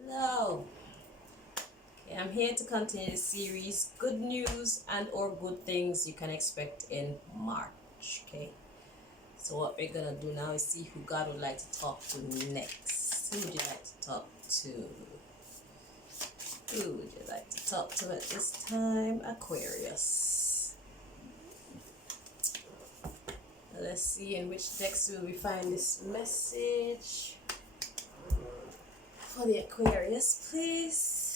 Hello. Okay, I'm here to continue the series Good News and or Good Things You Can Expect in March. Okay. So what we're gonna do now is see who God would like to talk to next. Who would you like to talk to? Who would you like to talk to at this time? Aquarius. Let's see in which decks will we find this message for the Aquarius, please.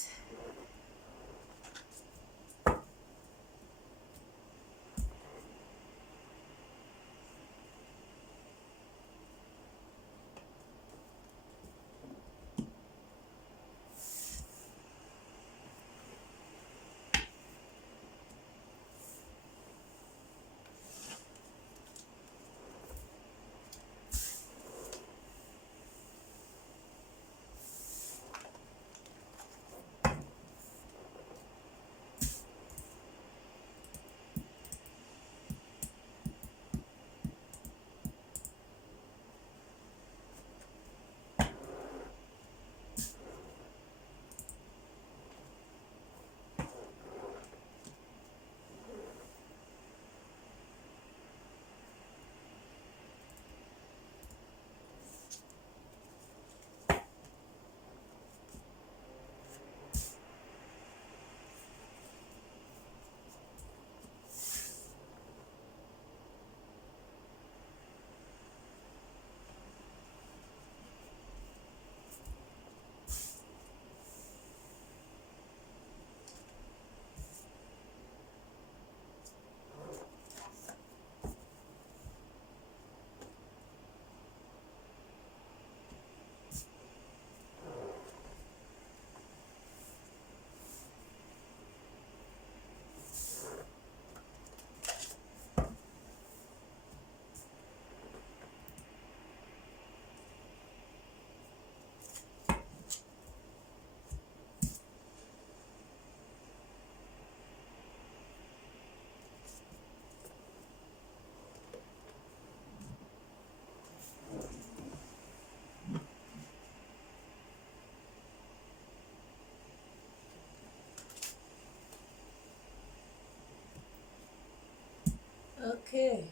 Okay.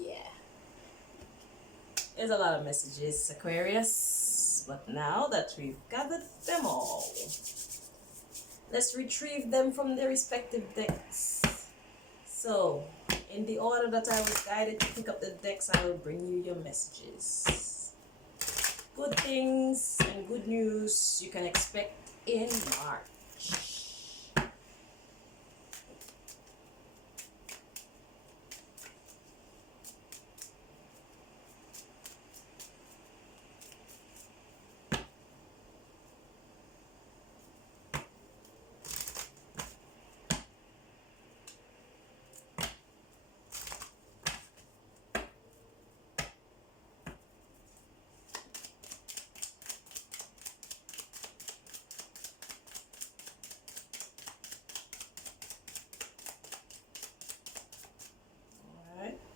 Yeah. There's a lot of messages, Aquarius. But now that we've gathered them all, let's retrieve them from their respective decks. So, in the order that I was guided to pick up the decks, I will bring you your messages. Good things and good news you can expect in March.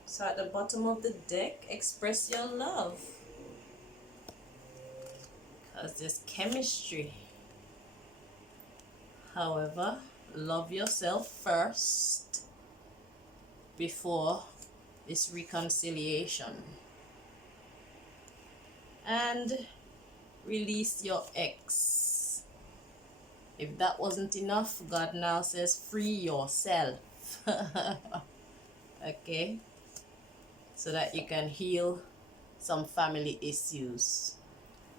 So at the bottom of the deck, express your love. Because there's chemistry. However, love yourself first before this reconciliation. And release your ex. If that wasn't enough, God now says free yourself. Okay? So that you can heal some family issues.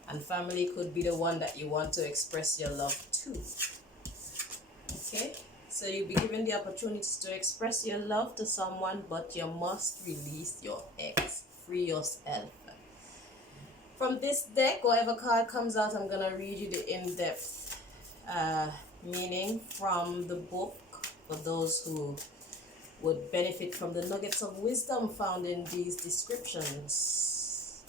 And family could be the one that you want to express your love to. Okay? So you'll be given the opportunity to express your love to someone, but you must release your ex. Free yourself. From this deck, whatever card comes out, I'm going to read you the in-depth meaning from the book for those who would benefit from the nuggets of wisdom found in these descriptions.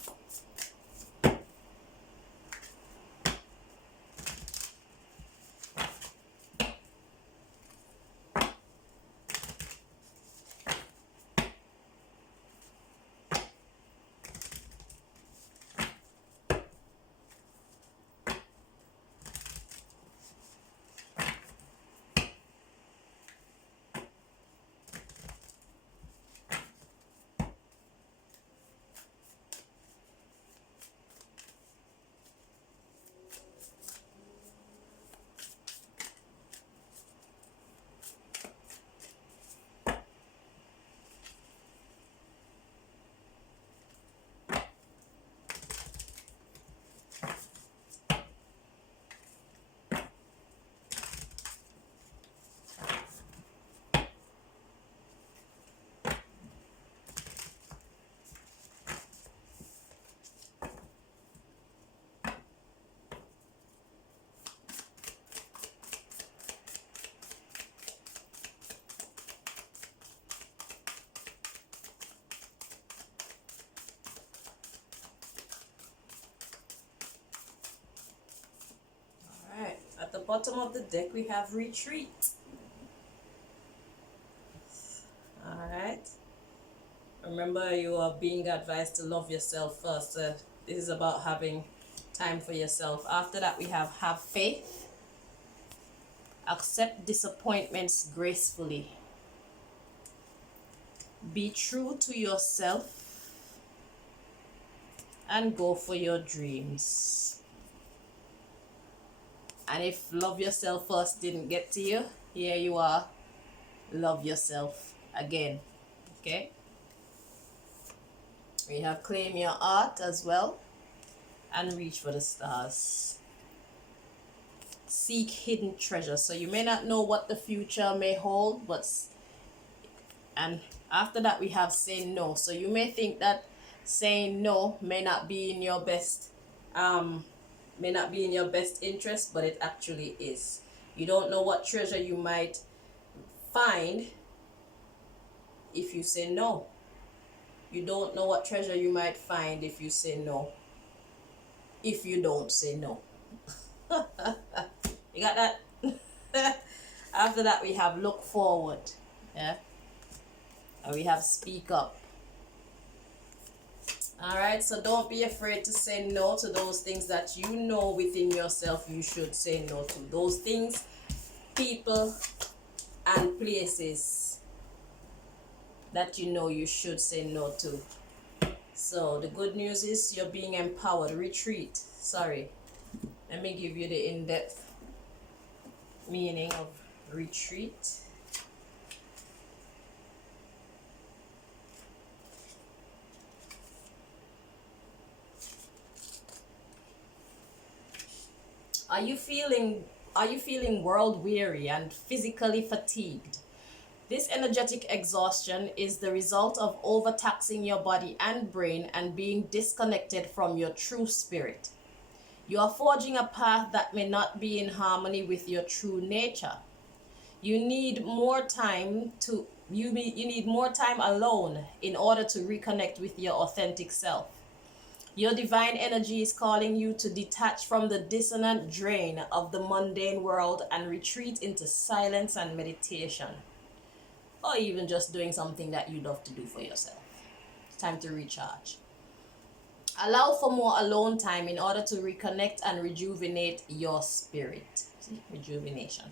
bottom of the deck, we have retreat. Alright. Remember, you are being advised to love yourself first. This is about having time for yourself. After that, we have faith. Accept disappointments gracefully. Be true to yourself. And go for your dreams. And if love yourself first didn't get to you, here you are. Love yourself again. Okay? We have claim your art as well. And reach for the stars. Seek hidden treasures. So you may not know what the future may hold, and after that we have say no. So you may think that saying no may not be in your best interest, but it actually is. You don't know what treasure you might find if you say no. You don't know what treasure you might find if you say no. If you don't say no. You got that? After that we have look forward. Yeah. And we have speak up. Alright, so don't be afraid to say no to those things that you know within yourself you should say no to. Those things, people, and places that you know you should say no to. So the good news is you're being empowered. Retreat. Sorry. Let me give you the in-depth meaning of retreat. Are you feeling world weary and physically fatigued? This energetic exhaustion is the result of overtaxing your body and brain and being disconnected from your true spirit. You are forging a path that may not be in harmony with your true nature. You need more time alone in order to reconnect with your authentic self. Your divine energy is calling you to detach from the dissonant drain of the mundane world and retreat into silence and meditation. Or even just doing something that you love to do for yourself. It's time to recharge. Allow for more alone time in order to reconnect and rejuvenate your spirit. See? Rejuvenation.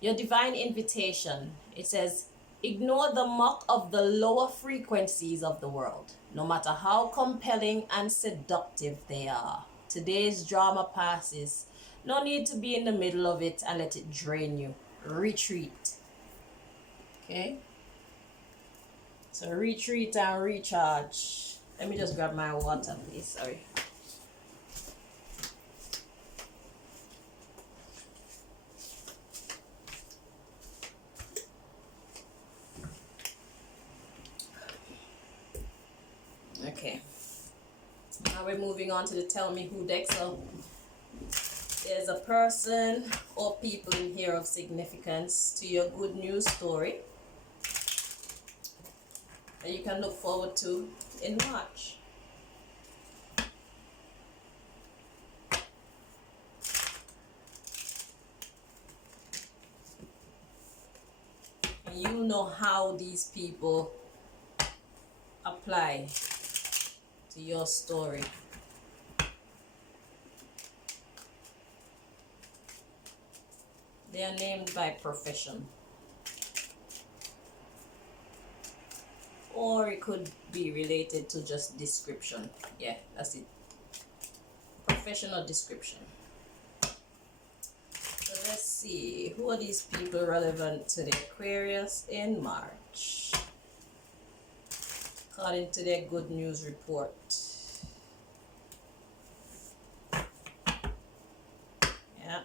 Your divine invitation. It says, ignore the muck of the lower frequencies of the world, no matter how compelling and seductive they are. Today's drama passes. No need to be in the middle of it and let it drain you. Retreat. Okay? So retreat and recharge. Let me just grab my water, please. Sorry. Okay. Now we're moving on to the Tell Me Who deck. So there's a person or people in here of significance to your good news story that you can look forward to in March. And you know how these people apply to your story. They are named by profession. Or it could be related to just description. Yeah, that's it. Professional description. So let's see. Who are these people relevant to the Aquarius in March? According to their good news report. Yeah.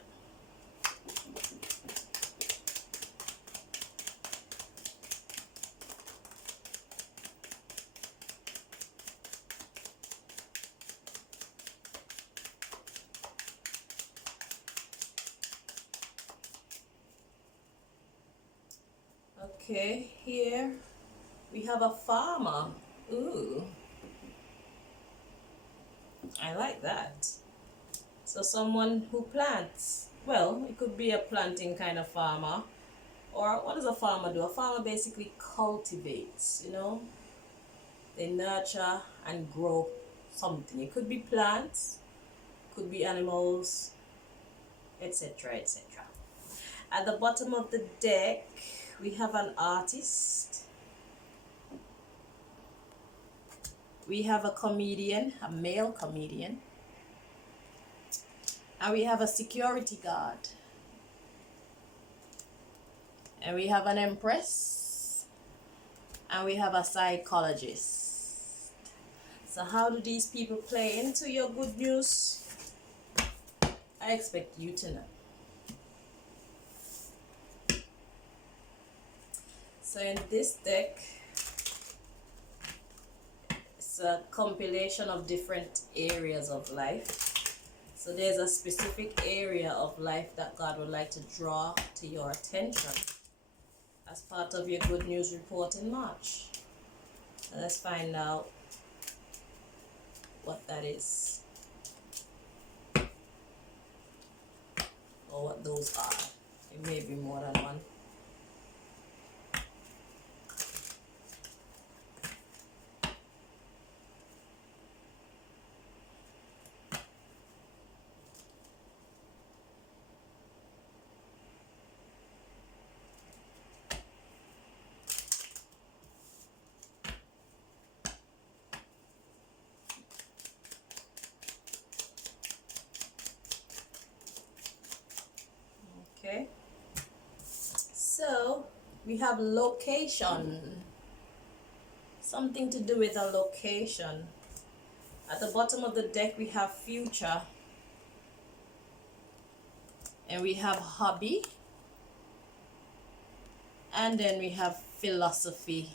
Okay, here we have a farmer. Ooh, I like that. So someone who plants well, it could be a planting kind of farmer. Or what does a farmer do? A farmer basically cultivates, you know. They nurture and grow something. It could be plants, could be animals, etc., etc. At the bottom of the deck, we have an artist. We have a comedian, a male comedian. And we have a security guard. And we have an empress. And we have a psychologist. So how do these people play into your good news? I expect you to know. So in this deck, it's a compilation of different areas of life. So there's a specific area of life that God would like to draw to your attention as part of your good news report in March. So let's find out what that is, or what those are. It may be more than one. Okay, so we have location, something to do with a location. At the bottom of the deck, we have future, and we have hobby, and then we have philosophy.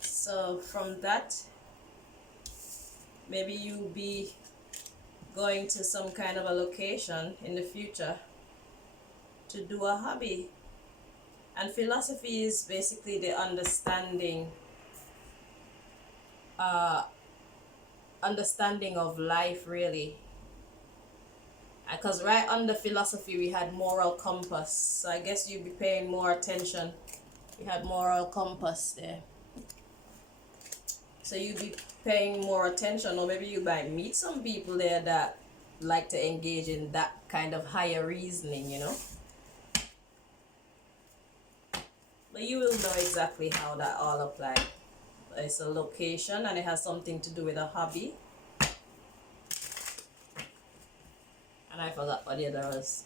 So from that, maybe you'll be going to some kind of a location in the future to do a hobby. And philosophy is basically the understanding of life, really. Because right under philosophy we had moral compass, so I guess you'd be paying more attention. We had moral compass there, so you'd be paying more attention, or maybe you might meet some people there that like to engage in that kind of higher reasoning, you know. But you will know exactly how that all applies. It's a location and it has something to do with a hobby. And I forgot what the other was.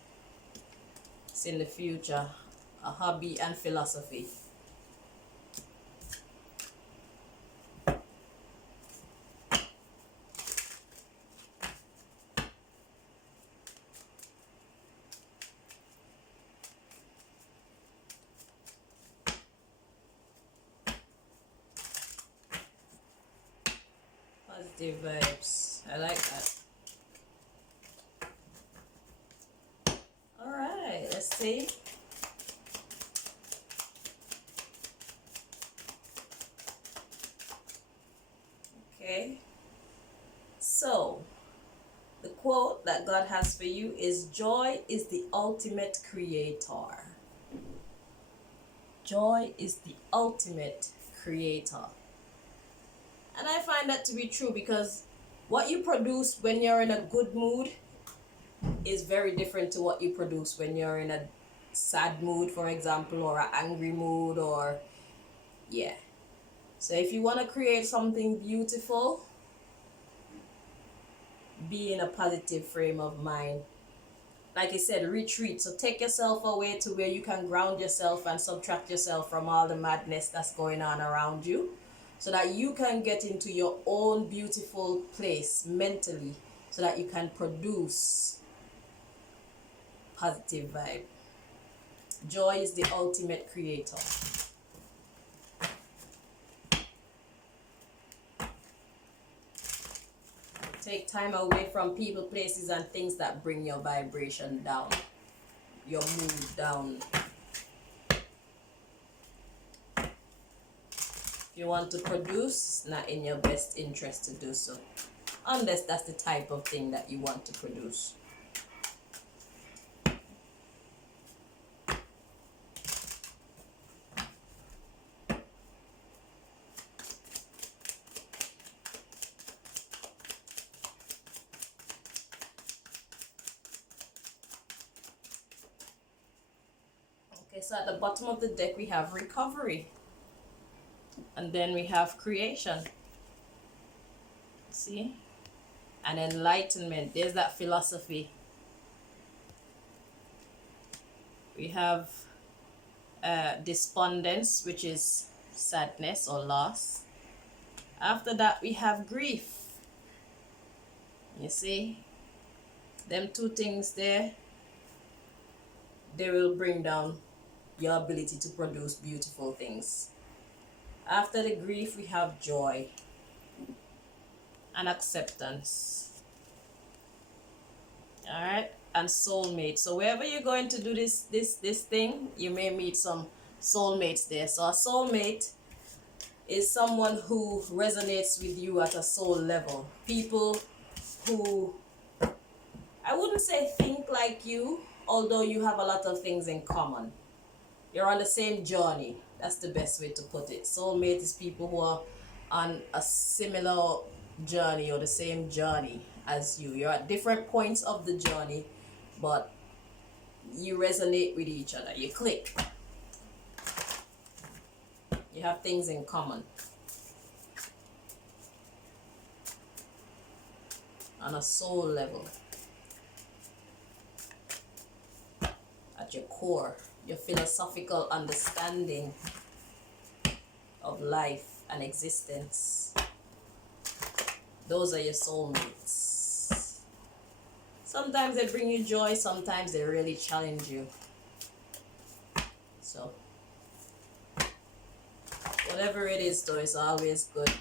It's in the future, a hobby and philosophy. Positive vibes. I like that. Alright, let's see. Okay. So, the quote that God has for you is, joy is the ultimate creator. Joy is the ultimate creator. And I find that to be true, because what you produce when you're in a good mood is very different to what you produce when you're in a sad mood, for example, or an angry mood, or yeah. So if you want to create something beautiful, be in a positive frame of mind. Like I said, retreat. So take yourself away to where you can ground yourself and subtract yourself from all the madness that's going on around you, so that you can get into your own beautiful place mentally, so that you can produce positive vibe. Joy is the ultimate creator. Take time away from people, places, and things that bring your vibration down, your mood down. If you want to produce, it's not in your best interest to do so, unless that's the type of thing that you want to produce. So at the bottom of the deck we have recovery. And then we have creation. See? And enlightenment. There's that philosophy. We have despondence, which is sadness or loss. After that we have grief. You see? Them two things there, they will bring down your ability to produce beautiful things. After the grief we have joy and acceptance. Alright? And soulmate. So wherever you're going to do this thing, you may meet some soulmates there. So a soulmate is someone who resonates with you at a soul level. People who, I wouldn't say think like you, although you have a lot of things in common. You're on the same journey. That's the best way to put it. Soulmate is people who are on a similar journey or the same journey as you. You're at different points of the journey, but you resonate with each other. You click. You have things in common. On a soul level. At your core, your philosophical understanding of life and existence. Those are your soulmates. Sometimes they bring you joy, sometimes they really challenge you. So, whatever it is though, it's always good.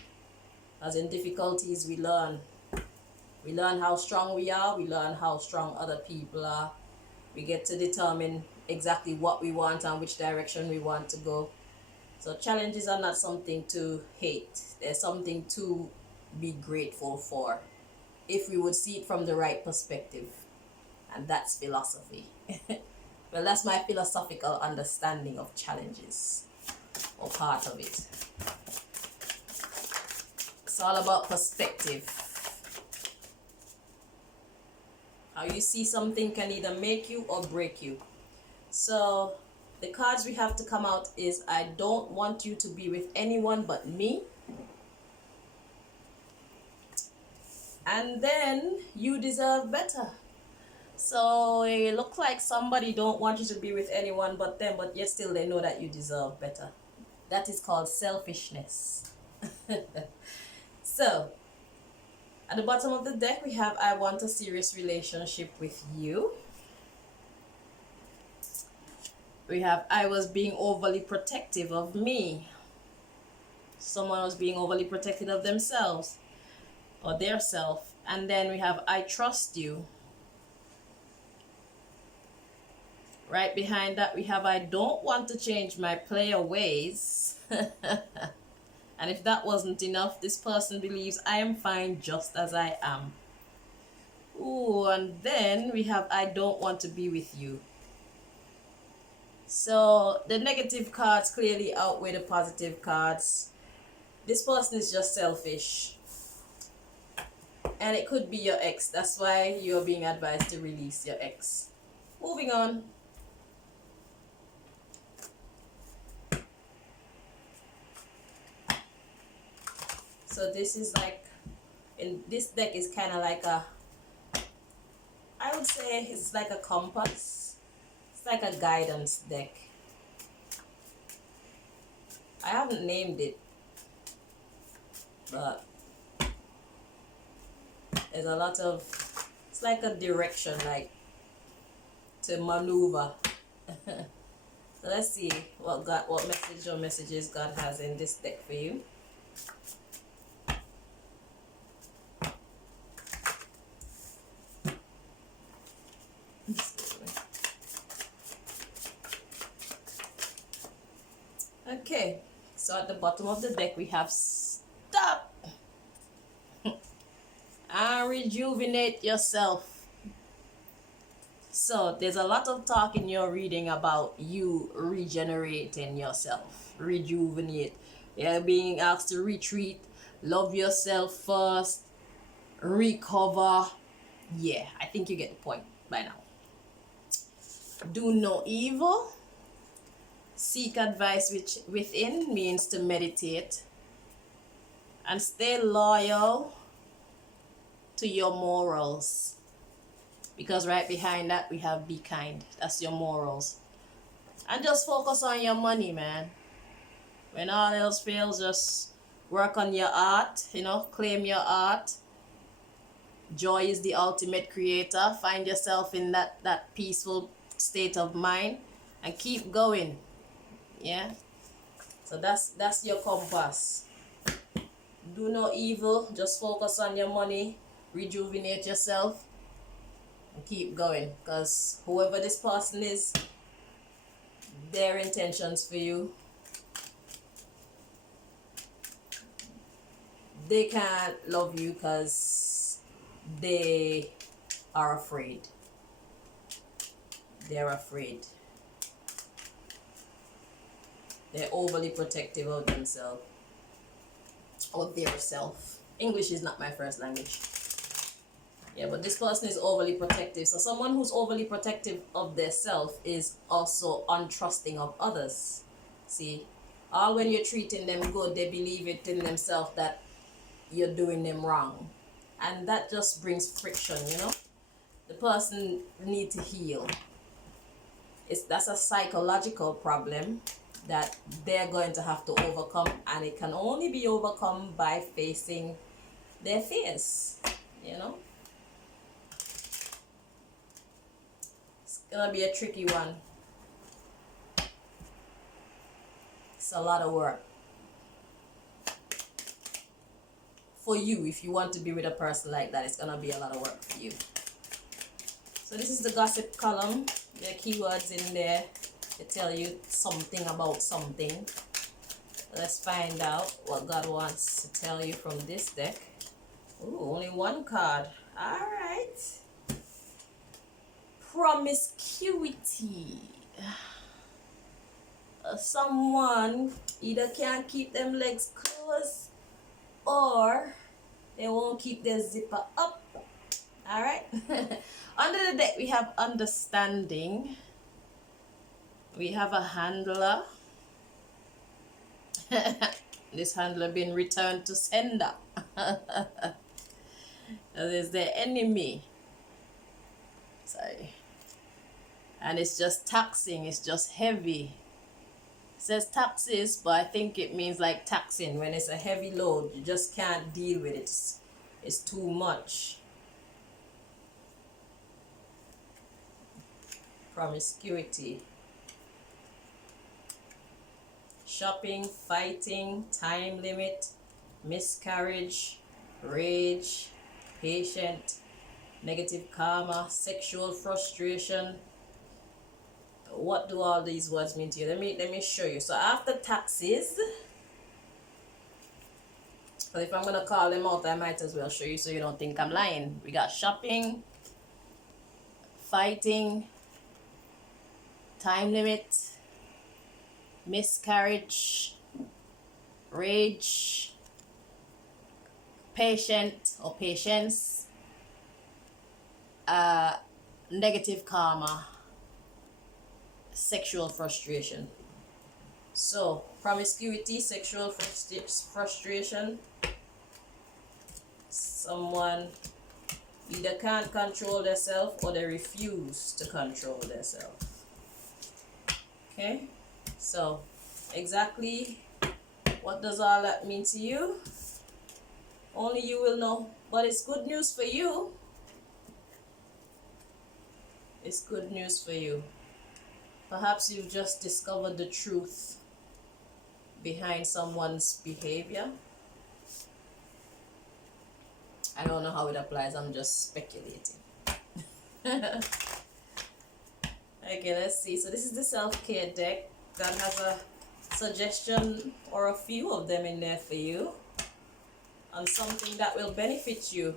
As in difficulties we learn. We learn how strong we are, we learn how strong other people are. We get to determine exactly what we want and which direction we want to go. So challenges are not something to hate. They're something to be grateful for, if we would see it from the right perspective. And that's philosophy. Well, that's my philosophical understanding of challenges, or part of it. It's all about perspective. How you see something can either make you or break you. So the cards we have to come out is, I don't want you to be with anyone but me. And then you deserve better. So it looks like somebody don't want you to be with anyone but them, but yet still they know that you deserve better. That is called selfishness. So at the bottom of the deck we have, I want a serious relationship with you. We have, I was being overly protective of me. Someone was being overly protective of themselves or their self. And then we have, I trust you. Right behind that we have, I don't want to change my player ways. And if that wasn't enough, this person believes I am fine just as I am. Ooh, and then we have, I don't want to be with you. So the negative cards clearly outweigh the positive cards. This person is just selfish. And it could be your ex. That's why you're being advised to release your ex. Moving on. So this is like, in this deck is kind of like a, I would say it's like a compass. It's like a guidance deck. I haven't named it, but there's a lot of, it's like a direction, like to maneuver. So let's see what message or messages God has in this deck for you. Okay, so at the bottom of the deck we have stop and rejuvenate yourself. So there's a lot of talk in your reading about you regenerating yourself, rejuvenate. You're being asked to retreat, love yourself first, recover. Yeah, I think you get the point by now. Do no evil. Seek advice within means to meditate and stay loyal to your morals, because right behind that we have be kind. That's your morals. And just focus on your money, man. When all else fails, just work on your art, you know, claim your art. Joy is the ultimate creator. Find yourself in that peaceful state of mind and keep going. Yeah. So that's your compass. Do no evil, just focus on your money, rejuvenate yourself, and keep going. Because whoever this person is, their intentions for you, they can't love you because they are afraid. They're afraid. They're overly protective of themselves. Of their self. English is not my first language. Yeah, but this person is overly protective. So someone who's overly protective of their self is also untrusting of others. See, all when you're treating them good, they believe it in themselves that you're doing them wrong. And that just brings friction, you know. The person needs to heal. That's a psychological problem that they're going to have to overcome, and it can only be overcome by facing their fears, you know. It's gonna be a tricky one. It's a lot of work for you. If you want to be with a person like that, it's gonna be a lot of work for you. So this is the gossip column. There are keywords in there to tell you something about something. Let's find out what God wants to tell you from this deck. Ooh, only one card. All right. Promiscuity. Someone either can't keep them legs closed or they won't keep their zipper up. All right. Under the deck we have understanding. We have a handler. This handler been returned to sender. There's the enemy. Sorry. And it's just taxing. It's just heavy. It says taxes, but I think it means like taxing. When it's a heavy load, you just can't deal with it. It's too much. Promiscuity. Shopping, fighting, time limit, miscarriage, rage, patient, negative karma, sexual frustration. What do all these words mean to you? Let me show you. So after taxes, but if I'm gonna call them out, I might as well show you so you don't think I'm lying. We got shopping, fighting, time limit, miscarriage, rage, patient or patience, negative karma, sexual frustration. So promiscuity, sexual frustration. Someone either can't control themselves or they refuse to control themselves. Okay, so exactly what does all that mean to you? Only you will know, but it's good news for you. It's good news for you. Perhaps you've just discovered the truth behind someone's behavior. I don't know how it applies, I'm just speculating. Okay, let's see. So this is the self-care deck. God has a suggestion or a few of them in there for you on something that will benefit you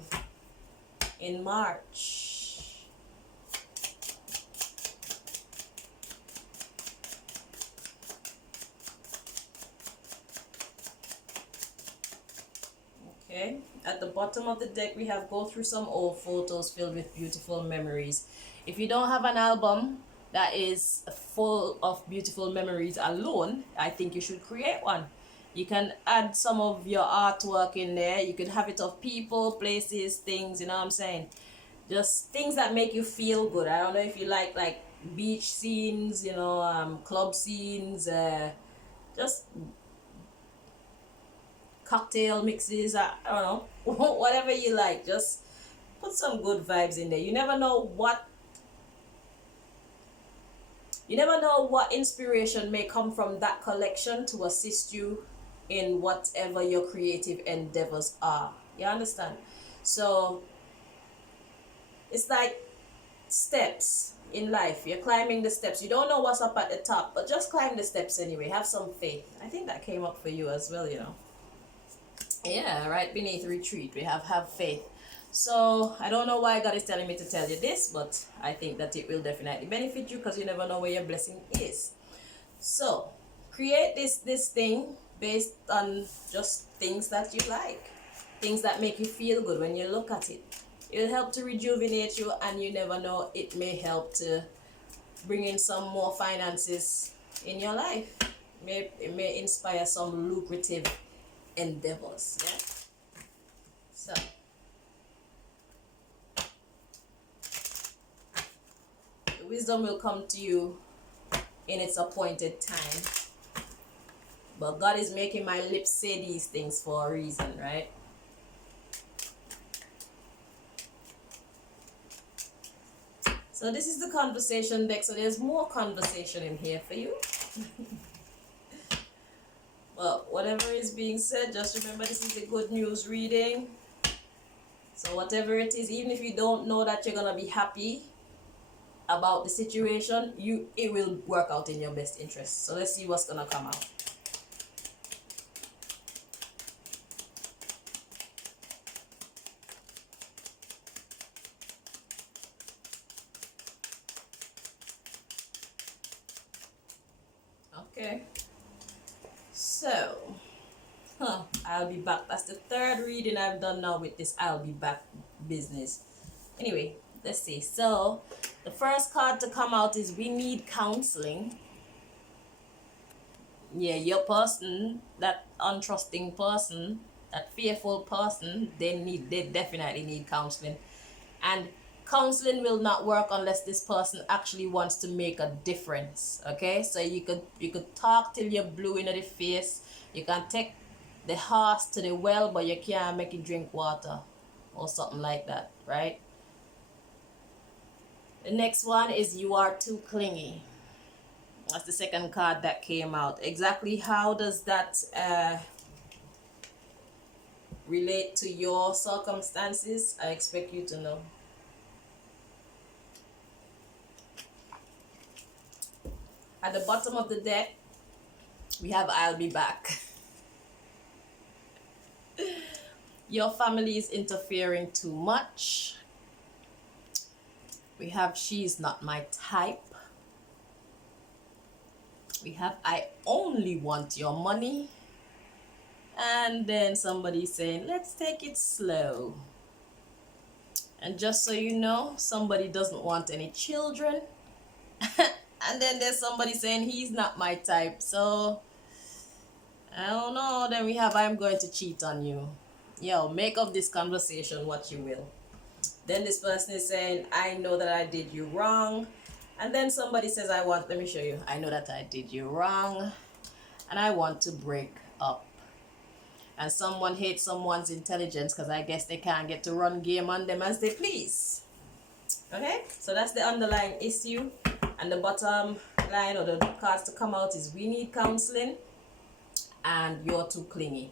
in March. Okay, at the bottom of the deck we have go through some old photos filled with beautiful memories. If you don't have an album, that is full of beautiful memories alone, I think you should create one. You can add some of your artwork in there. You can have it of people, places, things, you know what I'm saying? Just things that make you feel good. I don't know if you like beach scenes, club scenes, just cocktail mixes, I don't know, whatever you like. Just put some good vibes in there. You never know what inspiration may come from that collection to assist you in whatever your creative endeavors are. You understand? So it's like steps in life. You're climbing the steps. You don't know what's up at the top, but just climb the steps anyway. Have some faith. I think that came up for you as well, Yeah, right beneath retreat, we have faith. So I don't know why God is telling me to tell you this, but I think that it will definitely benefit you, because you never know where your blessing is. So create this thing based on just things that you like, things that make you feel good when you look at it. It'll help to rejuvenate you, and you never know, it may help to bring in some more finances in your life. It may inspire some lucrative endeavors. Yeah. So the wisdom will come to you in its appointed time, but God is making my lips say these things for a reason, right? So this is the conversation deck. So there's more conversation in here for you. Well, whatever is being said, just remember this is a good news reading. So whatever it is, even if you don't know that you're gonna be happy about the situation, it will work out in your best interest. So let's see what's gonna come out. Okay. So, I'll be back. That's the third reading I've done now with this I'll be back business. Anyway, let's see. So, the first card to come out is we need counseling. Yeah, your person, that untrusting person, that fearful person, they definitely need counseling. And counseling will not work unless this person actually wants to make a difference. Okay, so you could talk till you're blue in the face. You can take the horse to the well, but you can't make it drink water or something like that, right? The next one is you are too clingy. That's the second card that came out. Exactly how does that relate to your circumstances? I expect you to know. At the bottom of the deck, we have I'll be back. Your family is interfering too much. We have she's not my type. We have I only want your money. And then somebody saying, let's take it slow. And just so you know, somebody doesn't want any children. And then there's somebody saying he's not my type. So I don't know. Then we have I'm going to cheat on you. Yo, make of this conversation what you will. Then this person is saying, I know that I did you wrong. And then somebody says, let me show you. I know that I did you wrong. And I want to break up. And someone hates someone's intelligence because I guess they can't get to run game on them as they please. Okay? So that's the underlying issue. And the bottom line or the cards to come out is we need counseling and you're too clingy.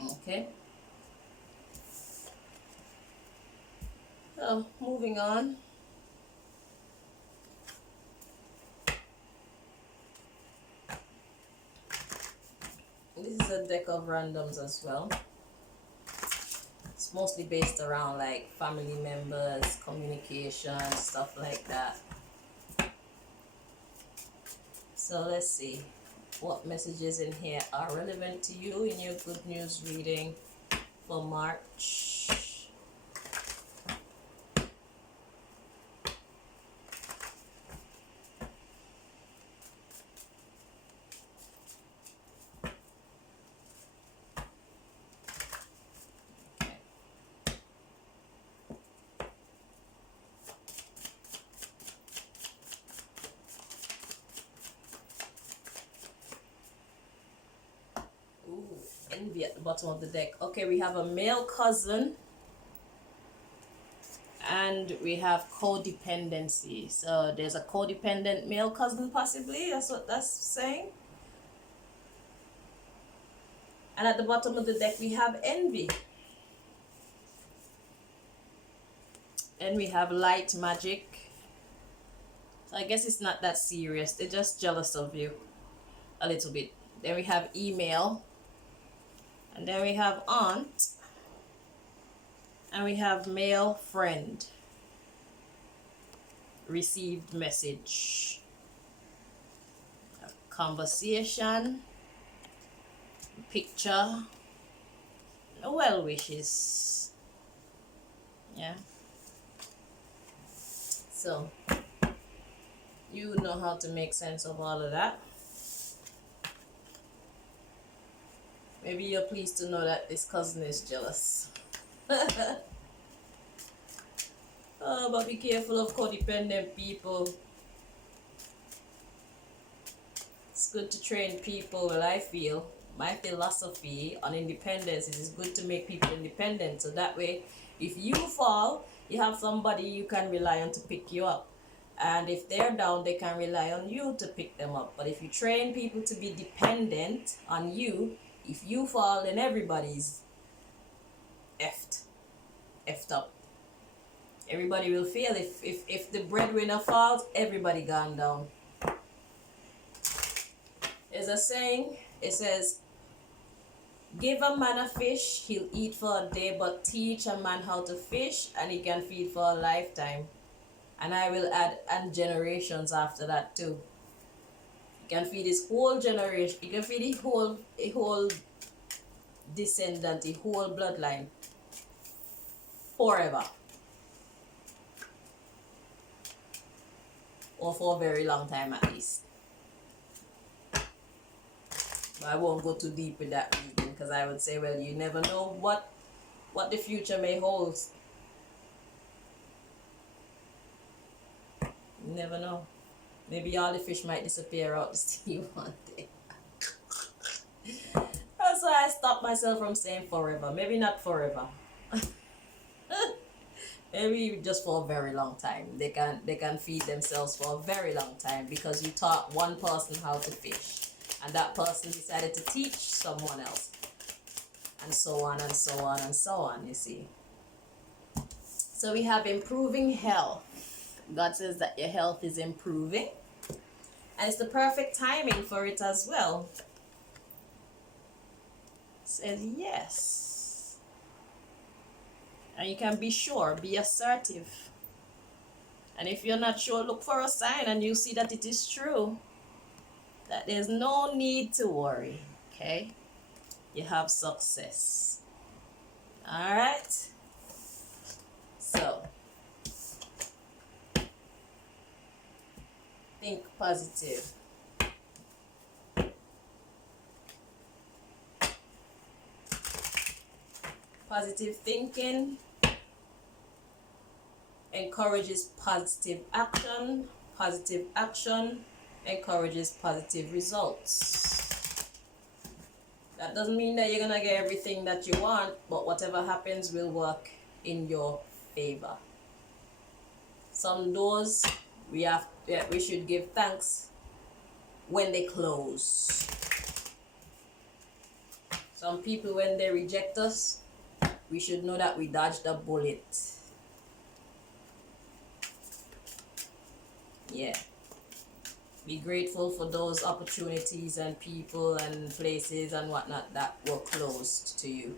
Okay? So, moving on. This is a deck of randoms as well. It's mostly based around like family members, communication, stuff like that. So let's see what messages in here are relevant to you in your good news reading for March. envy at the bottom of the deck. Okay, we have a male cousin. And we have codependency. So there's a codependent male cousin possibly. That's what that's saying. And at the bottom of the deck we have envy. And we have light magic. So I guess it's not that serious. They're just jealous of you a little bit. Then we have email. And then we have aunt. And we have male friend. Received message. Conversation. Picture. Well wishes. Yeah. So, you know how to make sense of all of that. Maybe you're pleased to know that this cousin is jealous. Oh, but be careful of codependent people. It's good to train people. Well, I feel my philosophy on independence is it's good to make people independent, so that way if you fall, you have somebody you can rely on to pick you up, and if they're down, they can rely on you to pick them up. But if you train people to be dependent on you, if you fall, then everybody's effed up. Everybody will fail. If the breadwinner falls, everybody gone down. There's a saying, it says, give a man a fish, he'll eat for a day, but teach a man how to fish and he can feed for a lifetime. And I will add, and generations after that too. He can feed his whole generation, he can feed a whole descendant, a whole bloodline forever. Or for a very long time at least. But I won't go too deep with that reading, because I would say, well, you never know what the future may hold. You never know. Maybe all the fish might disappear out the sea one day. That's why I stopped myself from saying forever. Maybe not forever. Maybe just for a very long time. They can feed themselves for a very long time, because you taught one person how to fish, and that person decided to teach someone else, and so on and so on and so on, you see. So we have improving health. God says that your health is improving, and it's the perfect timing for it as well. It says yes. And you can be sure, be assertive. And if you're not sure, look for a sign and you see that it is true. That there's no need to worry, okay? You have success. Alright? So, think positive. Positive thinking encourages positive action. Positive action encourages positive results. That doesn't mean that you're gonna get everything that you want, but whatever happens will work in your favor. Some doors we should give thanks when they close. Some people, when they reject us, we should know that we dodged a bullet. Yeah. Be grateful for those opportunities and people and places and whatnot that were closed to you.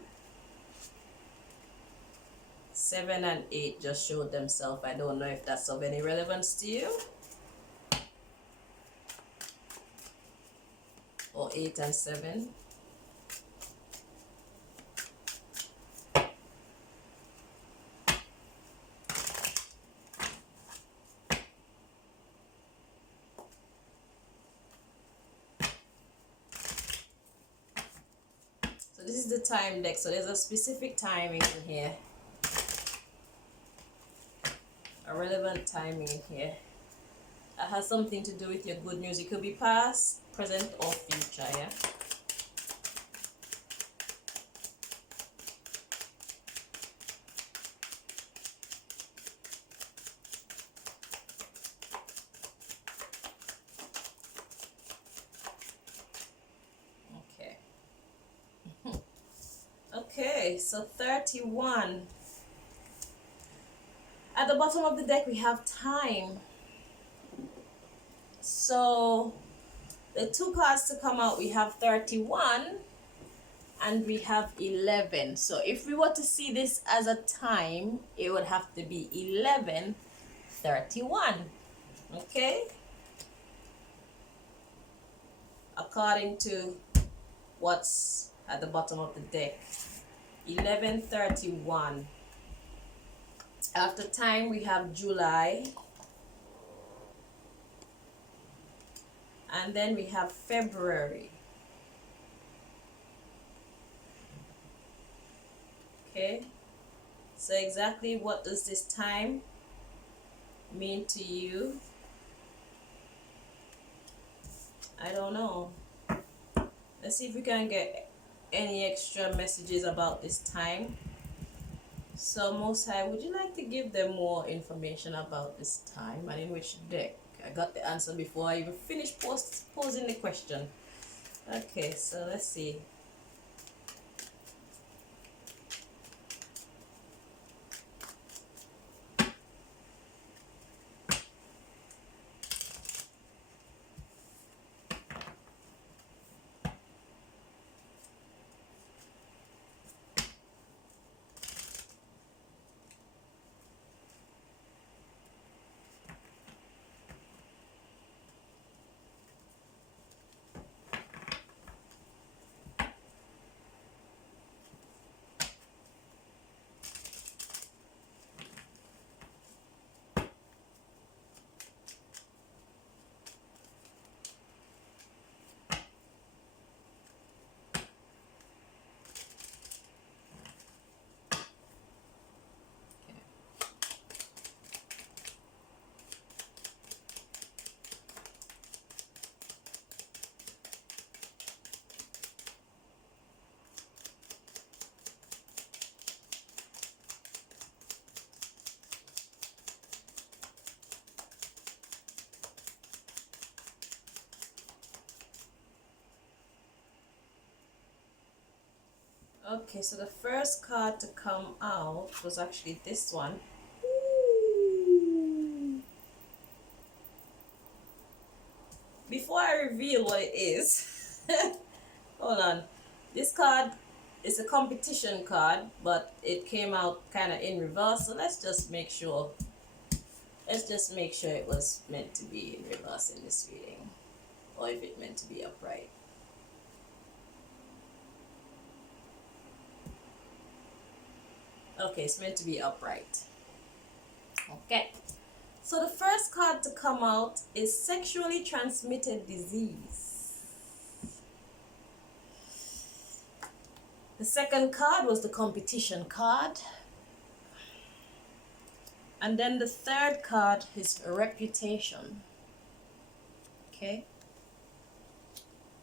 7 and 8 just showed themselves. I don't know if that's of any relevance to you. Or 8 and 7. This is the time deck, so there's a specific timing in here. A relevant timing in here. That has something to do with your good news. It could be past, present, or future, yeah? Okay, so 31. At the bottom of the deck, we have time. So the two cards to come out, we have 31 and we have 11. So if we were to see this as a time, it would have to be 11:31. Okay? According to what's at the bottom of the deck. 11:31. After time, we have July. And then we have February. Okay, so exactly what does this time mean to you? I don't know. Let's see if we can get any extra messages about this time. So Most High, would you like to give them more information about this time and in which deck? I got the answer before I even finished posing the question. Okay, so let's see. Okay, so the first card to come out was actually this one. Before I reveal what it is, hold on. This card is a competition card, but it came out kind of in reverse. So let's just make sure. Let's just make sure it was meant to be in reverse in this reading, or if it meant to be upright. Okay, it's meant to be upright. Okay. So the first card to come out is sexually transmitted disease. The second card was the competition card. And then the third card is reputation. Okay.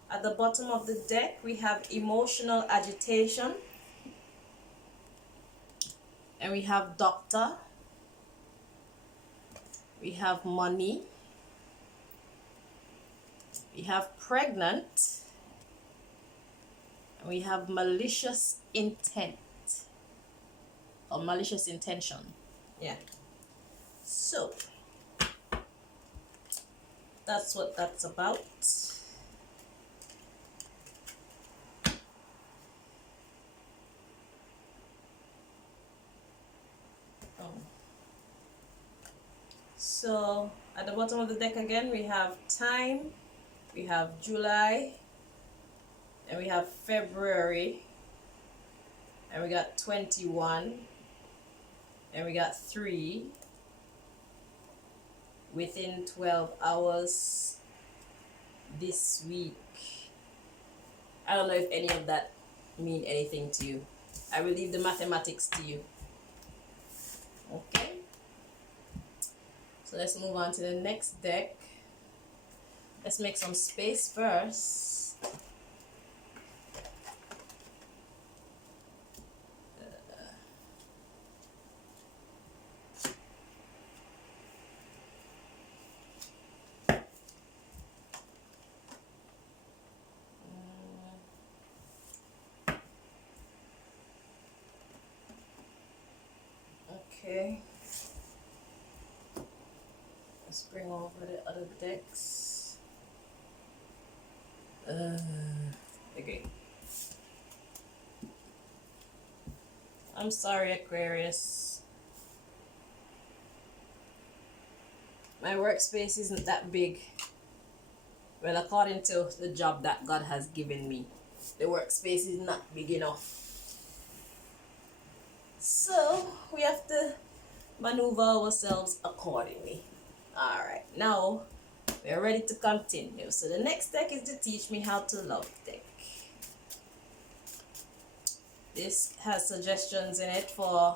At the bottom of the deck, we have emotional agitation. And we have doctor. We have money. We have pregnant. And we have malicious intent. Or malicious intention. Yeah. So, that's what that's about. So at the bottom of the deck again, we have time, we have July, and we have February, and we got 21, and we got 3 within 12 hours this week. I don't know if any of that mean anything to you. I will leave the mathematics to you. Okay. So let's move on to the next deck. Let's make some space first. Okay. Let's bring over the other decks. Okay. I'm sorry, Aquarius. My workspace isn't that big. Well, according to the job that God has given me, the workspace is not big enough. So we have to maneuver ourselves accordingly. Alright, now we're ready to continue. So the next deck is the Teach Me How to Love deck. This has suggestions in it for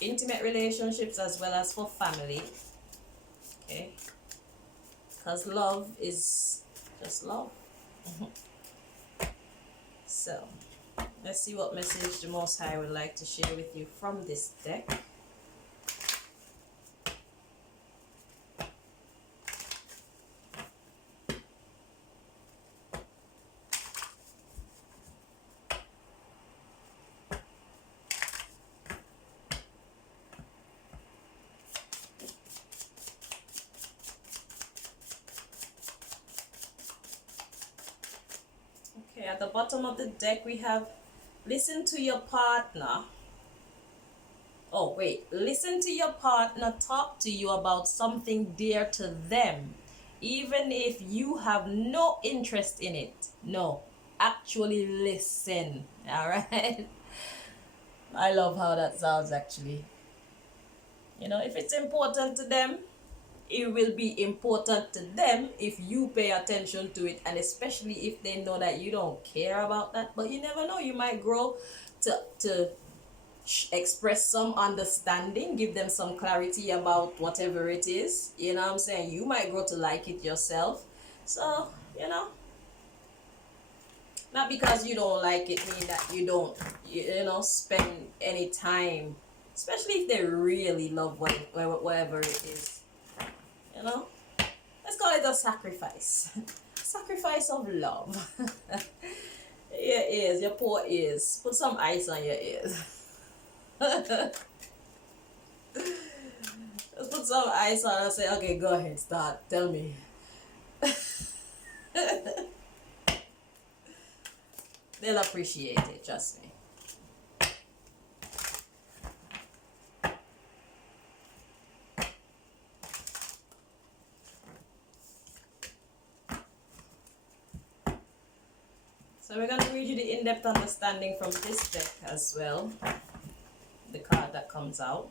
intimate relationships as well as for family. Okay? Because love is just love. So, let's see what message the Most High would like to share with you from this deck. Okay, at the bottom of the deck we have listen to your partner. Oh, wait. Listen to your partner talk to you about something dear to them, even if you have no interest in it. No, actually listen. All right? I love how that sounds, actually. You know, if it's important to them, it will be important to them if you pay attention to it, and especially if they know that you don't care about that. But you never know, you might grow to express some understanding, give them some clarity about whatever it is. You know what I'm saying? You might grow to like it yourself. So, you know, not because you don't like it mean that you don't, you know, spend any time, especially if they really love whatever it is. You know, let's call it a sacrifice. Sacrifice of love. Your ears, your poor ears. Put some ice on your ears. Let's put some ice on and say, okay, go ahead, start. Tell me. They'll appreciate it, trust me. So we're going to read you the in-depth understanding from this deck as well. The card that comes out.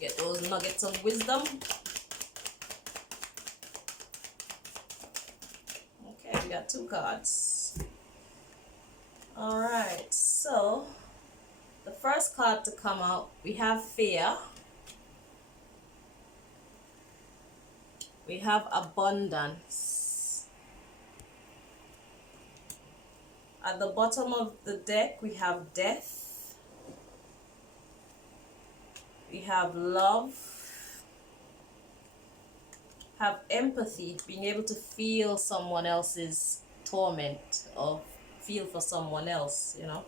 Get those nuggets of wisdom. Okay, we got 2 cards. Alright, so the first card to come out, we have fear. We have abundance. At the bottom of the deck, we have death. We have love. Have empathy, being able to feel someone else's torment or feel for someone else, you know.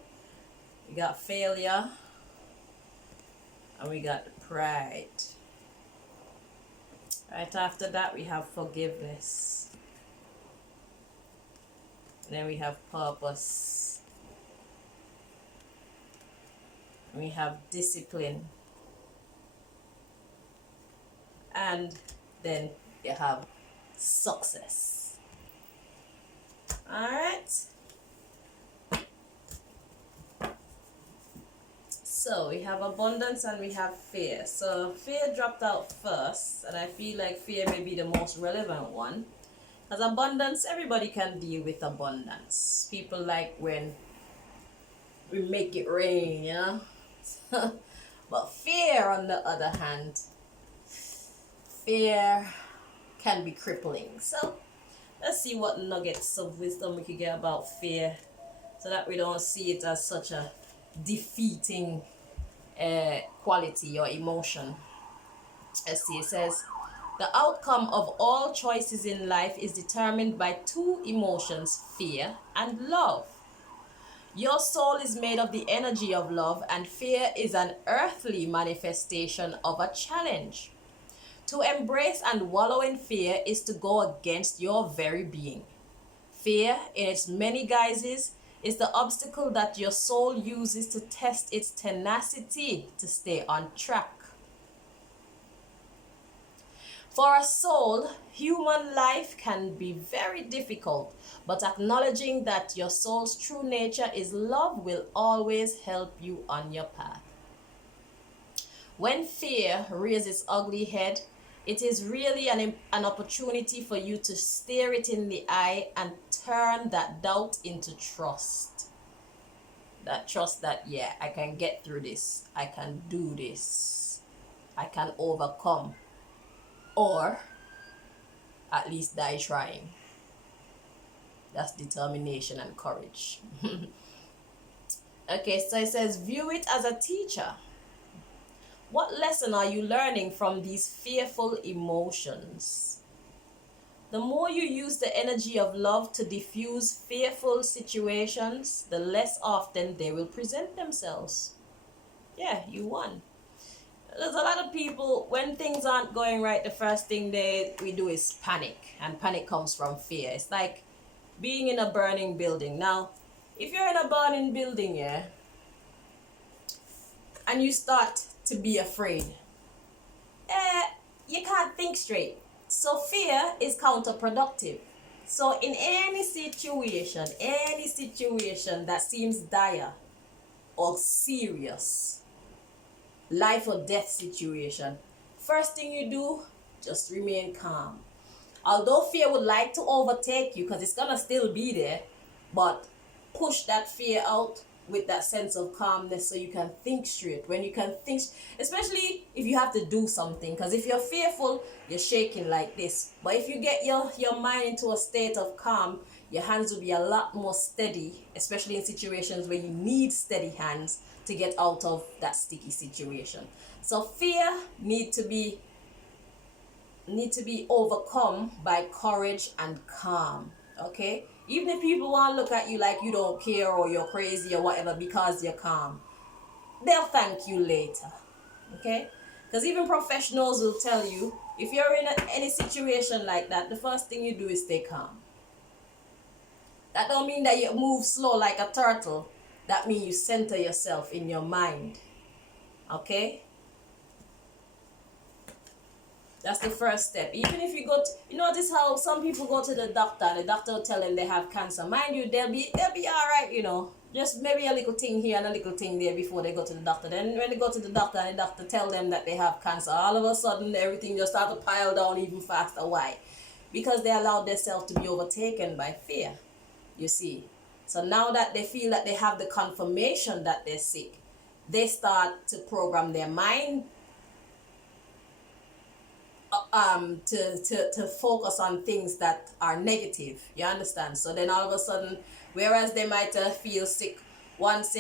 We got failure. And we got pride. Right after that, we have forgiveness. And then we have purpose. And we have discipline. And then you have success. Alright. So we have abundance and we have fear. So fear dropped out first, and I feel like fear may be the most relevant one. Because abundance, everybody can deal with abundance. People like when we make it rain, you know. But fear, on the other hand, fear can be crippling. So let's see what nuggets of wisdom we could get about fear, so that we don't see it as such a defeating quality or emotion. Let's see, it says, the outcome of all choices in life is determined by 2 emotions, fear and love. Your soul is made of the energy of love, and fear is an earthly manifestation of a challenge. To embrace and wallow in fear is to go against your very being. Fear, in its many guises, is the obstacle that your soul uses to test its tenacity to stay on track. For a soul, human life can be very difficult, but acknowledging that your soul's true nature is love will always help you on your path. When fear rears its ugly head, it is really an opportunity for you to stare it in the eye and turn that doubt into trust. That trust that, yeah, I can get through this. I can do this. I can overcome. Or at least die trying. That's determination and courage. Okay, so it says, view it as a teacher. What lesson are you learning from these fearful emotions? The more you use the energy of love to diffuse fearful situations, the less often they will present themselves. Yeah, you won. There's a lot of people, when things aren't going right, the first thing we do is panic. And panic comes from fear. It's like being in a burning building. Now, if you're in a burning building, yeah, and you start to be afraid, you can't think straight. So fear is counterproductive. So in any situation that seems dire or serious, life or death situation, first thing you do, just remain calm. Although fear would like to overtake you, because it's gonna still be there, but push that fear out with that sense of calmness so you can think straight. When you can think, especially if you have to do something, because if you're fearful, you're shaking like this. But if you get your mind into a state of calm, your hands will be a lot more steady, especially in situations where you need steady hands to get out of that sticky situation. So fear need to be overcome by courage and calm. Okay, even if people want to look at you like you don't care or you're crazy or whatever because you're calm, they'll thank you later. Okay, because even professionals will tell you, if you're in any situation like that, the first thing you do is stay calm. That don't mean that you move slow like a turtle. That means you center yourself in your mind. Okay? That's the first step. Even if you you notice how some people go to the doctor and the doctor will tell them they have cancer. Mind you, they'll be all right, you know. Just maybe a little thing here and a little thing there before they go to the doctor. Then when they go to the doctor and the doctor tell them that they have cancer, all of a sudden everything just start to pile down even faster. Why? Because they allowed themselves to be overtaken by fear. You see? So now that they feel that they have the confirmation that they're sick, they start to program their mind to focus on things that are negative. You understand? So then all of a sudden, whereas they might feel sick once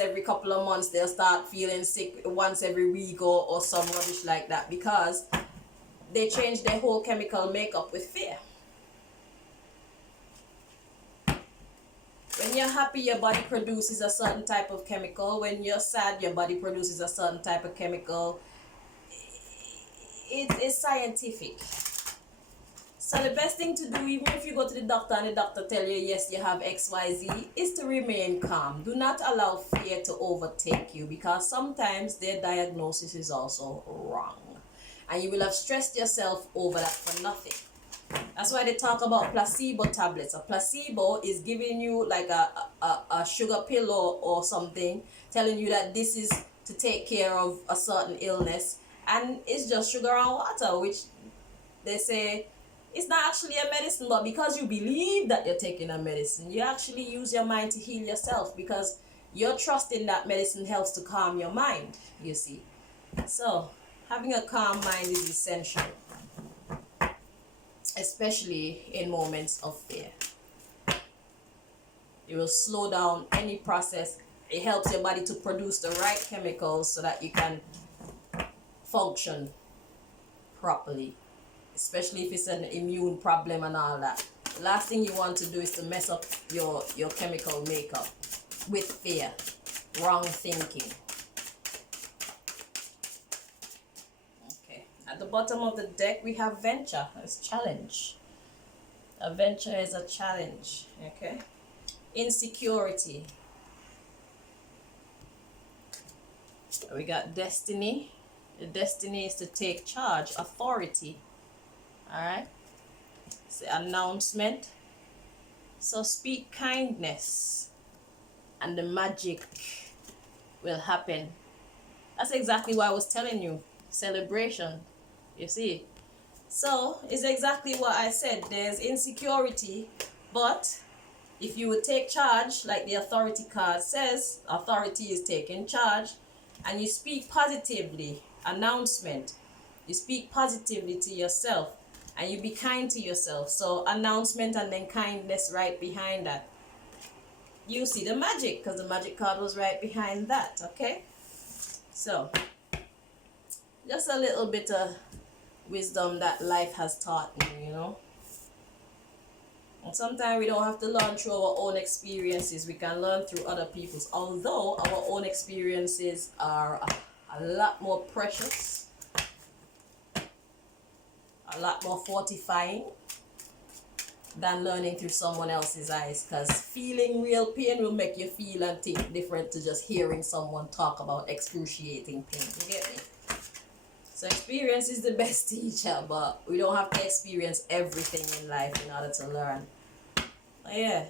every couple of months, they'll start feeling sick once every week or some rubbish like that, because they change their whole chemical makeup with fear. When you're happy, your body produces a certain type of chemical. When you're sad, your body produces a certain type of chemical. It is scientific. So the best thing to do, even if you go to the doctor and the doctor tell you, yes, you have XYZ, is to remain calm. Do not allow fear to overtake you, because sometimes their diagnosis is also wrong. And you will have stressed yourself over that for nothing. That's why they talk about placebo tablets. A placebo is giving you like a sugar pill or something, telling you that this is to take care of a certain illness. And it's just sugar and water, which they say it's not actually a medicine, but because you believe that you're taking a medicine, you actually use your mind to heal yourself, because your trust in that medicine helps to calm your mind, you see. So having a calm mind is essential, especially in moments of fear. It will slow down any process. It helps your body to produce the right chemicals so that you can function properly, especially if it's an immune problem and all that. The last thing you want to do is to mess up your chemical makeup. with fear, wrong thinking. Okay, at the bottom of the deck we have venture. It's challenge. A venture is a challenge. Okay, insecurity. We got destiny. The destiny is to take charge, authority. All right, it's the announcement. So speak kindness and the magic will happen. That's exactly what I was telling you. Celebration. You see? So it's exactly what I said. There's insecurity, but if you would take charge, like the authority card says, authority is taking charge, and you speak positively, announcement. You speak positively to yourself, and you be kind to yourself. So announcement and then kindness right behind that. You see the magic, because the magic card was right behind that. Okay, so just a little bit of wisdom that life has taught me, you know. And sometimes we don't have to learn through our own experiences. We can learn through other people's, although our own experiences are a lot more precious, a lot more fortifying than learning through someone else's eyes, because feeling real pain will make you feel and think different to just hearing someone talk about excruciating pain. You get me? So experience is the best teacher, but we don't have to experience everything in life in order to learn. But yeah.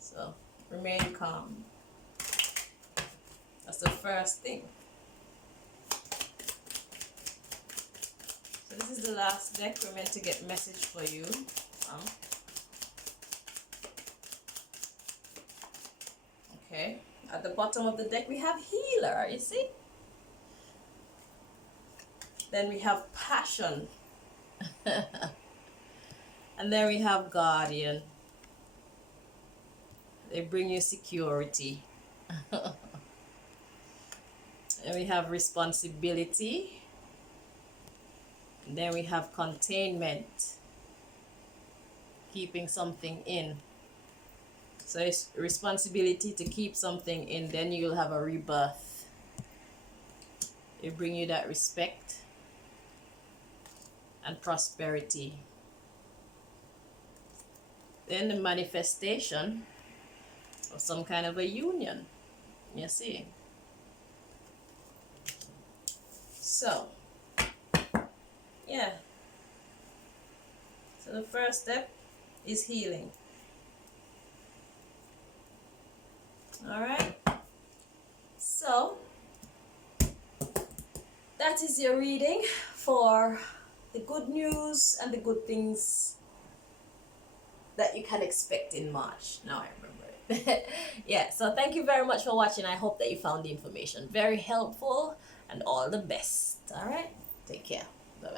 So remain calm. That's the first thing. So this is the last deck. We're meant to get message for you. Okay, at the bottom of the deck we have healer, you see? Then we have passion. And then we have guardian. They bring you security. And we have responsibility. And then we have containment. Keeping something in. So it's responsibility to keep something in, then you'll have a rebirth. It bring you that respect and prosperity. Then the manifestation of some kind of a union. You see? So, yeah. So the first step is healing. Alright, so that is your reading for the good news and the good things that you can expect in March. Now I remember it. Yeah, so thank you very much for watching. I hope that you found the information very helpful, and all the best. Alright, take care.